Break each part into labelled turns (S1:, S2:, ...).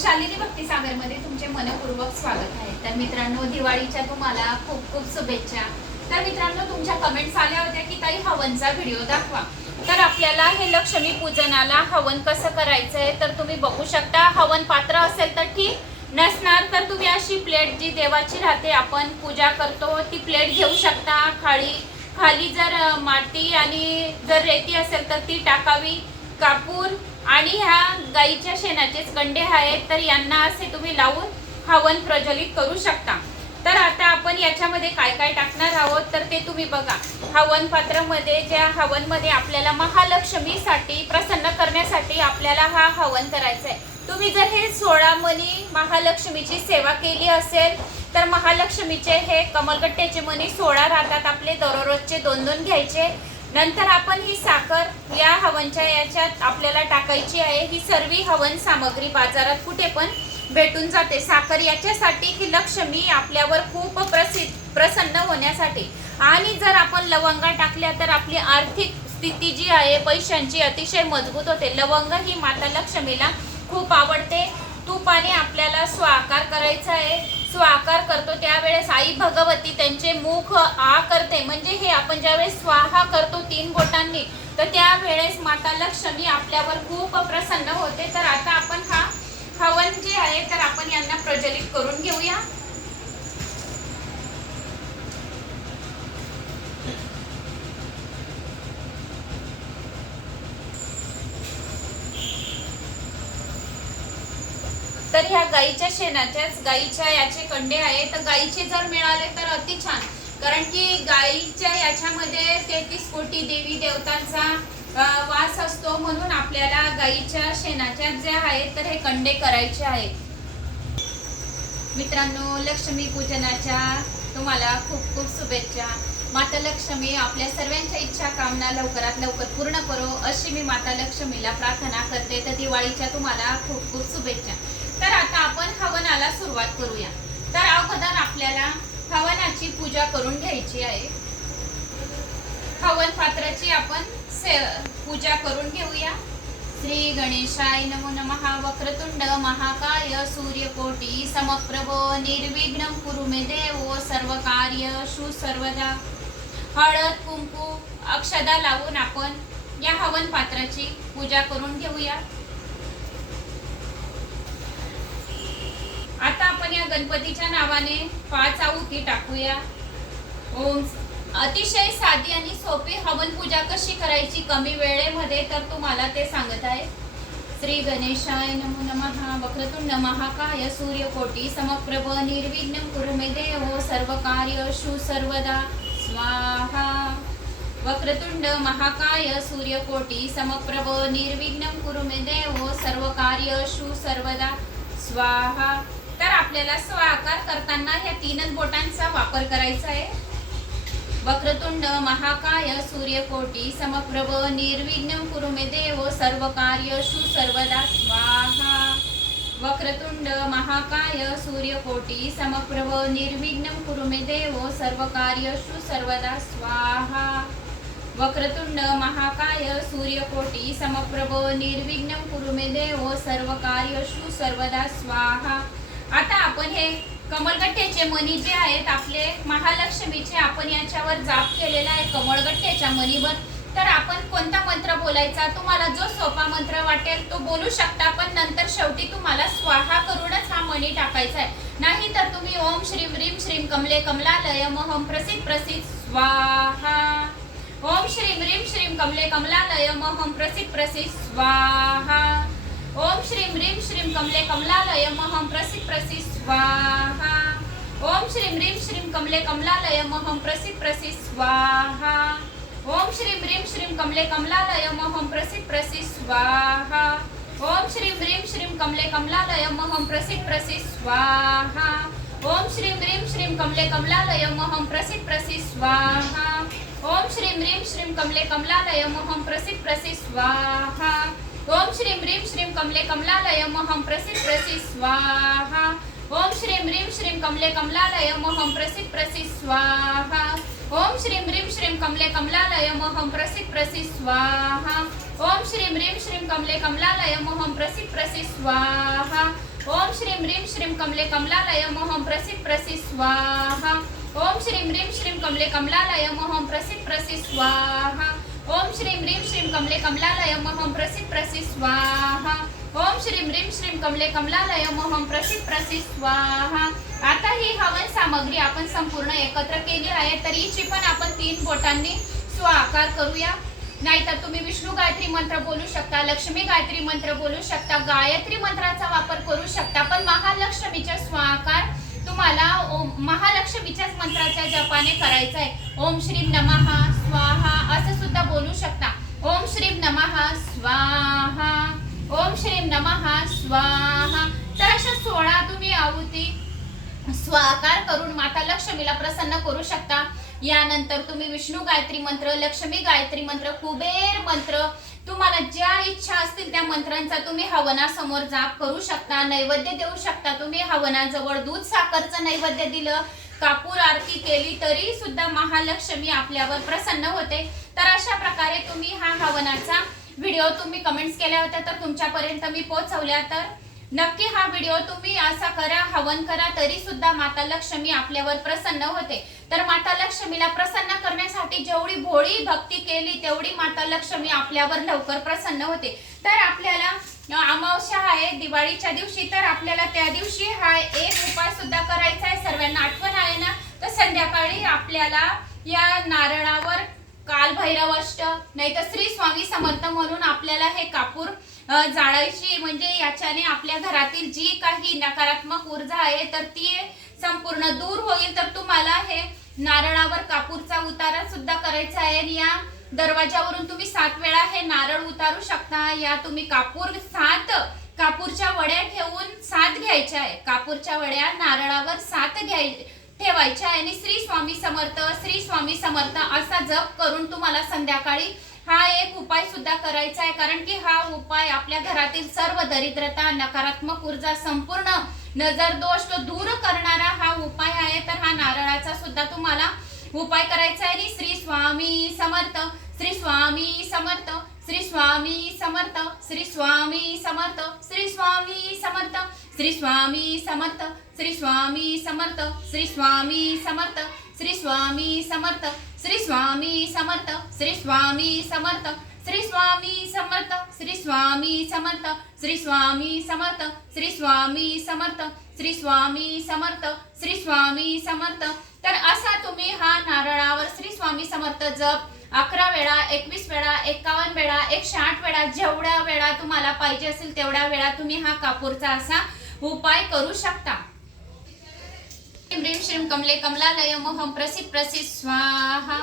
S1: शालिनी भक्ती सागरमध्ये तुमचे मनपूर्वक स्वागत आहे. तर मित्रांनो दिवाळीच्या तुम्हाला खूप खूप शुभेच्छा. तर मित्रांनो तुमच्या कमेंट्स आल्या होत्या की ताई हवनचा व्हिडिओ दाखवा. तर आपल्याला हे लक्ष्मी पूजनाला हवन कसं करायचं आहे तर तुम्ही बघू शकता. हवन पात्र असेल तर ठीक. नसणार तर तुम्ही अशी प्लेट जी देवाची राहते आपण पूजा करतो ती प्लेट घेऊ शकता. खाली खाली जर माती आणि जर रेती असेल तर ती टाकावी. कापूर आणि ह्या गाईच्या शेणाचेच गंडे आहेत तर यांना असे तुम्ही लावून हवन प्रज्वलित करू शकता. तर आता आपण याच्यामध्ये काय काय टाकणार आहोत तर ते तुम्ही बघा. हवन पात्रामध्ये ज्या हवनमध्ये आपल्याला महालक्ष्मीसाठी प्रसन्न करण्यासाठी आपल्याला हा हवन करायचा आहे. तुम्ही जर हे सोळा मणी महालक्ष्मीची सेवा केली असेल तर महालक्ष्मीचे हे कमलगट्ट्याचे मनी सोळा राहतात आपले दररोजचे दोन दोन घ्यायचे. नंतर आपण ही साखर या हवनच्या याच्यात आपल्याला टाकायची आहे. ही सर्व हवन सामग्री बाजारात कुठे पण भेटून जाते. साखर याच्यासाठी की लक्ष्मी आपल्यावर खूप प्रसिद्ध प्रसन्न होण्यासाठी. आणि जर आपण लवंगा टाकल्या तर आपली आर्थिक स्थिती जी आहे पैशांची अतिशय मजबूत होते. लवंग ही माता लक्ष्मीला खूप आवडते. तुपाने आपल्याला स्वाकार करायचा आहे. स्वाकार करतो त्यावेळेस आई भगवती त्यांचे मुख आ करते. म्हणजे हे आपण ज्यावेळेस स्वाहा करतो तीन बोटांनी तर त्यावेळेस माता लक्ष्मी आपल्यावर खूप प्रसन्न होते. तर आता आपण हा हवन जे आहे तर आपण यांना प्रज्वलित करून घेऊया. तर ह्या गाईच्या शेणाच्याच गाईच्या याचे कंडे आहे तर गाईचे जर मिळाले तर अति छान. कारण की गाईच्या याच्यामध्ये तेहतीस कोटी देवी देवतांचा वास असतो. म्हणून आपल्याला गाईच्या शेणाच्या जे आहेत तर हे कंडे करायचे आहेत. मित्रांनो लक्ष्मी पूजनाच्या तुम्हाला खूप खूप शुभेच्छा. माता लक्ष्मी आपल्या सर्वांच्या इच्छा कामना लवकरात लवकर पूर्ण करो. अशी मी माता लक्ष्मीला प्रार्थना करते. तर दिवाळीच्या तुम्हाला खूप खूप शुभेच्छा. हवनाला सुरुवात करूया. तर अगोदर आपल्याला हवनाची पूजा करून घ्यायची आहे. हवन पात्राची आपण से पूजा करून घेऊया. श्री गणेशाय नमो नमः. वक्रतुंड महाकाय सूर्यकोटी समप्रभो. निर्विघ्न कुरु मे देवो. सर्व कार्य सर्वदा. हळद कुंकू अक्षदा लावून आपण या हवन पात्राची पूजा करून घेऊया आता आपण या गणपतीच्या नावाने पाच आहुती टाकूया. ओम. अतिशय साधी आणि सोपी हवन पूजा कशी करायची कमी वेळेमध्ये तर तुम्हाला ते सांगत आहे. श्री गणेशाय नमो नमः वक्रतुंड महाकाय सूर्यकोटी समप्रभ निर्विघ्न कुरु मे देवो सर्व कार्य सर्वदा. स्वाहा. वक्रतुंड महाकाय सूर्यकोटी समप्रभ निर्विघ्न कुरु मे देवो सर्व कार्य सर्वदा. स्वाहा. आपल्याला स्व आकार करताना ह्या तीनच बोटांचा वापर करायचा आहे. वक्रतुंड महाकाय सूर्यकोटी समप्रभ निर्विघ्न कुरुमे देव देवो सर्व शु सर्वदा स्वाहा. वक्रतुंड महाकाय सूर्यकोटी समप्रभ निर्विघ्न कुरुमे देव देवो सर्व शु सर्वदा स्वाहा. वक्रतुंड महाकाय सूर्यकोटी समप्रभ निर्विघ्न कुरुमे देव देवो सर्व शु सर्वदा स्वाहा. आपण हे कमळगट्ट्याचे मणी जे आहेत आपले महालक्ष्मीचे आपण याच्यावर जाप केलेला आहे कमळगट्ट्याच्या मणीवर. तर आपण कोणता मंत्र बोलायचा? तुम्हाला जो सोपा मंत्र वाटेल तो बोलू शकता पण नंतर शेवटी तुम्हाला स्वाहा करूनच हा मणी टाकायचा आहे. नाही तर तुम्ही ओम श्रीम ह्रीम श्रीम कमले कमलालय महम प्रसिद्ध प्रसिद्ध स्वाहा. ओम श्रीम ह्रीम श्रीम कमले कमलालय महम प्रसिद्ध प्रसिद्ध स्वाहा. ओम श्रीम ह्रीम श्रीम कमले कमलालय महम प्रसिद्ध प्रसिद्ध स्वाहा। ओम श्रीम ह्रीम श्रीम कमले कमलालय महम प्रसिद्ध प्रसिद्ध स्वाहा। ओम श्रीम ह्रीम श्रीम कमले कमलालय महम प्रसिद्ध प्रसिद्ध स्वाहा। ओम श्रीम ह्रीम श्रीम कमले कमलालय महम प्रसिद्ध प्रसिद्ध स्वाहा। ओम श्रीम ह्रीम श्रीम कमले कमलालय महम प्रसिद्ध प्रसिद्ध स्वाहा। ओम श्रीम ह्रीम श्रीम कमले कमलालय महम प्रसिद्ध प्रसिद्ध स्वाहा। ओम श्रीम रीम श्रीम कमले कमला लयम मोहम प्रसिद्ध प्रसिद्ध स्वाहा। ओम श्रीम रीम श्रीम कमले कमला लयम मोहम प्रसिद्ध प्रसिद्ध स्वाहा। ओम श्रीम रीम श्रीम कमले कमला लयम मोहम प्रसिद्ध प्रसिद्ध स्वाहा। ओम श्रीम रीम श्रीम कमले कमला लयम मोहम प्रसिद्ध प्रसिद्ध स्वाहा। ओम श्रीम रीम श्रीम कमले कमला लयम मोहम प्रसिद्ध प्रसिद्ध स्वाहा। ओम श्रीम रीम श्रीम कमले कमला लयम मोहम प्रसिद्ध प्रसिद्ध स्वाहा। ओम श्रीम ह्रीम श्रीम कमले कमलालय महम प्रसिद्ध प्रसिद्ध स्वाहा। ओम श्रीम ह्रीम श्रीम कमले कमलालय महम प्रसिद्ध प्रसिद्ध स्वाहा। आता ही हवन सामग्री आपण संपूर्ण एकत्र केली आहे तर हिची पण आपण तीन बोटांनी स्वाकार करूया. नाहीतर तुम्ही विष्णू गायत्री मंत्र बोलू शकता लक्ष्मी गायत्री मंत्र बोलू शकता गायत्री मंत्राचा वापर करू शकता पण महालक्ष्मीच्या स्वाकार तुम्हाला ओम- महालक्ष्मीच्याच मंत्राच्या जपाने करायचं आहे ओम श्रीम नमः स्वाहा असं सुद्धा बोलू शकता. ओम श्रीम नमः स्वाहा. ओम श्रीम नमः स्वाहा. तर अशा सोळा तुम्ही आहुती स्वाकार करून माता लक्ष्मीला प्रसन्न करू शकता. यानंतर तुम्ही विष्णू गायत्री मंत्र लक्ष्मी गायत्री मंत्र कुबेर मंत्र तुम्हाला ज्या इच्छा असतील त्या मंत्रांचा तुम्ही हवनासमोर जाप करू शकता नैवेद्य देऊ शकता. तुम्ही हवनाजवळ दूध साखरचं नैवेद्य दिलं कापूर आरती केली तरी सुद्धा महालक्ष्मी आपल्यावर प्रसन्न होते. तर अशा प्रकारे तुम्ही हा हवनाचा व्हिडिओ तुम्ही कमेंट्स केल्या होत्या तर तुमच्यापर्यंत मी पोहोचवल्या. तर नक्की हा व्हिडिओ तुम्ही असा करा हवन करा तरी सुद्धा माता लक्ष्मी आपल्यावर प्रसन्न होते. तर माता लक्ष्मीला प्रसन्न करण्यासाठी जेवढी भोळी भक्ती केली तेवढी माता लक्ष्मी आपल्यावर लवकर प्रसन्न होते. तर आपल्याला अमावस्या आहे दिवाळीच्या दिवशी तर आपल्याला त्या दिवशी हा एक उपाय सुद्धा करायचा आहे. सर्वांना आठवण आहे ना? तर संध्याकाळी आपल्याला या नारळावर काल भैरवाष्ट नाही तर श्री स्वामी समर्थ म्हणून आपल्याला हे कापूर जाळायची. म्हणजे याच्याने आपल्या घरातील जी काही नकारात्मक ऊर्जा आहे तर ती संपूर्ण दूर होईल. तर तुम्हाला हे नारळावर कापूरचा उतारा सुद्धा करायचा आहे. आणि या दरवाजावरून तुम्ही सात वेळा हे नारळ उतारू शकता. या तुम्ही कापूर सात कापूरच्या वड्या ठेवून सात घ्यायच्या आहे. कापूरच्या वड्या नारळावर सात घ्याय ठेवायच्या आहे. आणि श्री स्वामी समर्थ श्री स्वामी समर्थ असा जप करून तुम्हाला संध्याकाळी हा एक उपाय सुद्धा करायचा आहे कारण की हा उपाय आपल्या घरातील सर्व दरिद्रता नकारात्मक ऊर्जा संपूर्ण नजर दोष तो दूर करणारा हा उपाय आहे. तर हा नारळाचा सुद्धा तुम्हाला उपाय करायचा आहे. आणि श्री स्वामी समर्थ श्री स्वामी समर्थ श्री स्वामी समर्थ श्री स्वामी समर्थ श्री स्वामी समर्थ श्री स्वामी समर्थ श्री स्वामी समर्थ श्री स्वामी समर्थ श्री स्वामी समर्थ श्री स्वामी समर्थ श्री स्वामी समर्थ श्री स्वामी समर्थ श्री स्वामी समर्थ श्री स्वामी समर्थ श्री स्वामी समर्थ श्री स्वामी समर्थ श्री स्वामी समर्थ तर असा तुम्ही हा नारळावर श्री स्वामी समर्थ जप अकरा वेळा एकवीस वेळा एकावन्न वेळा एकशे आठ वेळा जेवढ्या वेळा तुम्हाला पाहिजे असेल तेवढ्या वेळा तुम्ही हा कापूरचा असा उपाय करू शकता ह्रीं श्रीं कमले कमलालय मोहम प्रसिद्ध प्रसिद्ध स्वाहा।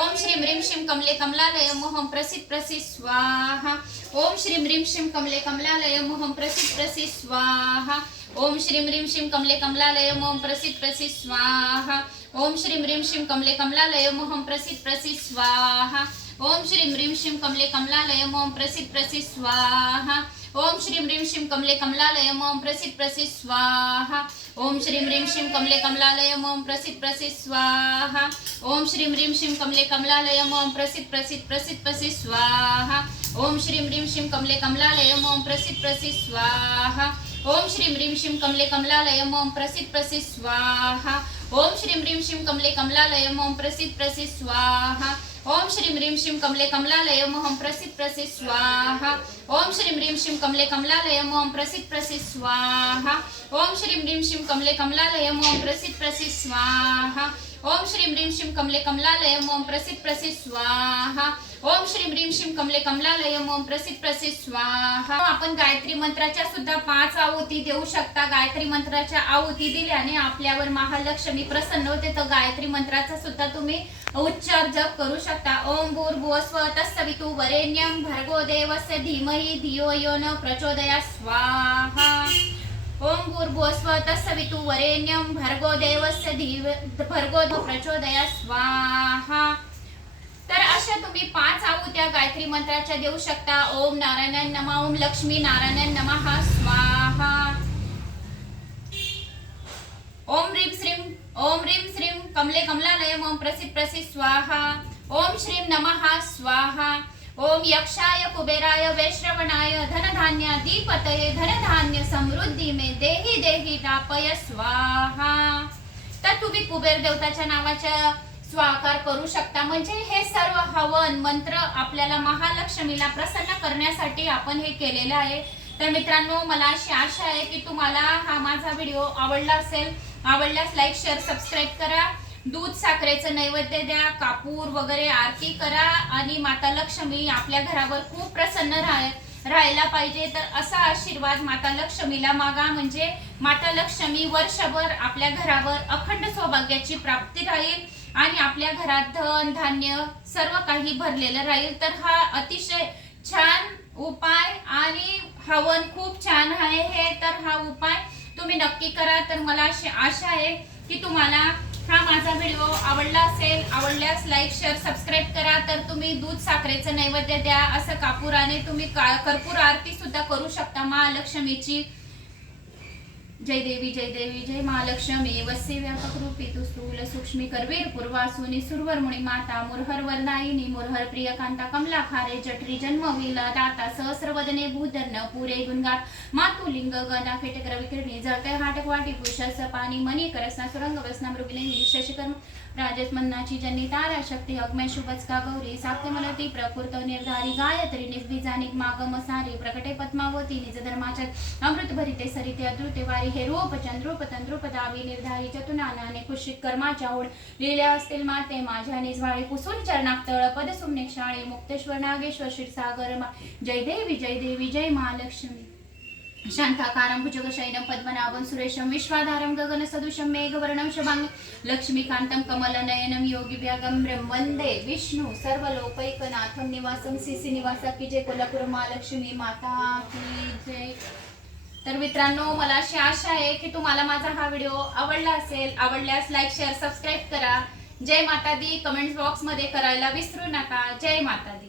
S1: ओम श्रीं ह्रीं श्रीं कमले कमलालय मोहम प्रसिद्ध प्रसिद्ध स्वाहा। ओम श्रीं ह्रीं श्रीं कमले कमलालय मोहम प्रसिद्ध प्रसिद्ध स्वाहा। ओम श्रीं ह्रीं श्रीं कमले कमलालय मोहम प्रसिद्ध प्रसिद्ध स्वाहा। ओम श्रीं ह्रीं श्रीं कमले कमलालय मोहम प्रसिद्ध प्रसिद्ध स्वाहा। ओम श्रीं ह्रीं श्रीं कमले कमलालय मोहम प्रसिद्ध प्रसिद्ध स्वाहा। ओम श्रीं ह्रीं श्रीं कमले कमलालय मोम प्रसिद्ध प्रसिद्ध स्वाहा। ओम श्रीं ह्रीं श्रीं कमले कमलालय मोम प्रसिद्ध प्रसिद्ध स्वाहा। ओम श्रीं ह्रीं श्रीं कमले कमलालय मोम प्रसिद्ध प्रसिद्ध प्रसिद्ध प्रसिद्ध स्वाहा। ओम श्रीं ह्रीं श्रीं कमले कमलालय मोम प्रसिद्ध प्रसिद्ध स्वाहा। ओम श्रीं ह्रीं श्रीं कमले कमलालय मोम प्रसिद्ध प्रसिद्ध स्वाहा। ओम श्रीं ह्रीं श्रीं कमले कमलालय मोम प्रसिद्ध प्रसिद्ध स्वाहा। ओम श्रीं ह्रीं श्रीम कमले कमलालय मोहम प्रसिद्ध प्रसिद्ध स्वाहा। ओम श्रीं ह्रीं श्रीम कमले कमलालय मोहम प्रसिद्ध प्रसिद्ध स्वाहा। ओम श्रीं ह्रीं श्रीम कमले कमलालय मोहम प्रसिद्ध प्रसिद्ध स्वाहा। ओम श्रीं ह्रीं श्रीम कमले कमलालय मोहम प्रसिद्ध प्रसिद्ध स्वाहा। ओम श्री ह्रीं श्रीम कमले कमलालयम ओम प्रसिद्ध प्रसिद्ध स्वाहा. आपण गायत्री मंत्राच्या सुद्धा पाच आहुती देऊ शकता. गायत्री मंत्राच्या आहुती दिल्याने आपल्यावर महालक्ष्मी प्रसन्न होते. तर गायत्री मंत्राचा सुद्धा तुम्ही उच्चार जप करू शकता. ओम भूर्भुवस्व तत्सवितु वरेण्यम भर्गो देवस्य धीमहि धियो यो न प्रचोदया स्वाहा. ओम भूर्भुवस्व तत्सवितु वरेण्यम भर्गो देवस्य धीव भर्गो प्रचोदया स्वाहा. तर अशा तुम्ही पाच आहुत्या गायत्री मंत्राच्या देऊ शकता. ओम नारायण नमा ओम लक्ष्मी नारायण नमः. स्वाहा. ओम रीम श्रीं ओम रीम श्रीं कमले कमलालय ओम प्रसिद्ध प्रसिद्ध स्वाहा. ओम श्रीं नमः स्वाहा. ओम यक्षाय कुबेराय वैश्रवणाय धनधान्याधिपतये धनधान्य समृद्धी मे देही देही तापय स्वाहा. तर तुम्ही कुबेर देवताच्या नावाच्या स्वाकार करू शकता. म्हणजे हे सर्व हवन मंत्र आपल्याला महालक्ष्मीला प्रसन्न करण्यासाठी आपण हे केलेलं आहे. तर मित्रांनो मला अशी आशा आहे की तुम्हाला हा माझा व्हिडिओ आवडला असेल. आवडल्यास लाईक शेअर सबस्क्राईब करा. दूध साखरेचं नैवेद्य द्या. कापूर वगैरे आरती करा. आणि माता लक्ष्मी आपल्या घरावर खूप प्रसन्न राह राहायला पाहिजे. तर असा आशीर्वाद माता लक्ष्मीला मागा. म्हणजे माता लक्ष्मी वर्षभर आपल्या घरावर अखंड सौभाग्याची प्राप्ती राहील. आणि आपल्या घरात धन धान्य सर्व काही भरलेलं राहील. तर हा अतिशय छान उपाय आणि हवन खूप छान आहे हे. तर हा उपाय तुम्ही नक्की करा. तर मला अशी आशा आहे की तुम्हाला हा माझा व्हिडिओ आवडला असेल आवडल्यास लाईक शेअर सबस्क्राईब करा. तर तुम्ही दूध साखरेचं नैवेद्य द्या. असं कापुराने तुम्ही का कर्पूर आरती सुद्धा करू शकता महालक्ष्मीची. जय देवी जय देवी जय महालक्ष्मी वस्य व्यापक रूपी तू स्थूल सूक्ष्मी करवीर पूर्वासुनी सुरवरमुनी माता मुरहर वरदायिनी मुरहर प्रिय कांता कमला खारे जठरी जन्मविल दाता सहस्रवदने भूधर्ण पुरे गुणगात. मातुलिंग गदा फेटकर विकिरणी जळते हाटक वाटी पुषस पाणी मणी करसना सुरंग वसना मृगिनी शशिकर्म राजस मन्नाची जन्नी तारा शक्ती अग्मय शुभचका गौरी साप्ते मलती प्रकृत निर्धारी गायत्री निर्भिजानिक मागम सारी प्रकटे पद्मावती निज धर्माच्या अमृत भरिते सरिते अद्रुते वारी हे रूप चंद्रूप तंद्रूप दावी निर्धारी चतुनानाने कुशिक कर्माच्या ओढ लिहिल्या असतील माते. माझ्या निजवाळी पुसून चरणाक तळ पद सुमने क्षाळी मुक्तेश्वर नागेश्वर क्षीरसागर मा- जय देवी जय देवी जय महालक्ष्मी. शांताकारं भुजगशयनं पद्मनाभं सुरेशं विश्वाधारं गगनसदृशं मेघवर्णं शभाङ्गं लक्ष्मीकान्तं कमलनयनं योगिव्यागं वन्दे. विष्णु सर्वलोकैकनाथं निवासं सिसी निवासा की जय कोल्हापूर महालक्ष्मी माता की जय. तर मित्रांनो मला अशी आशा आहे की तुम्हाला माझा हा व्हिडिओ आवडला असेल. आवडल्यास लाईक शेअर सबस्क्राईब करा. जय माता दी. कमेंट बॉक्समध्ये करायला विसरू नका. जय माता दी.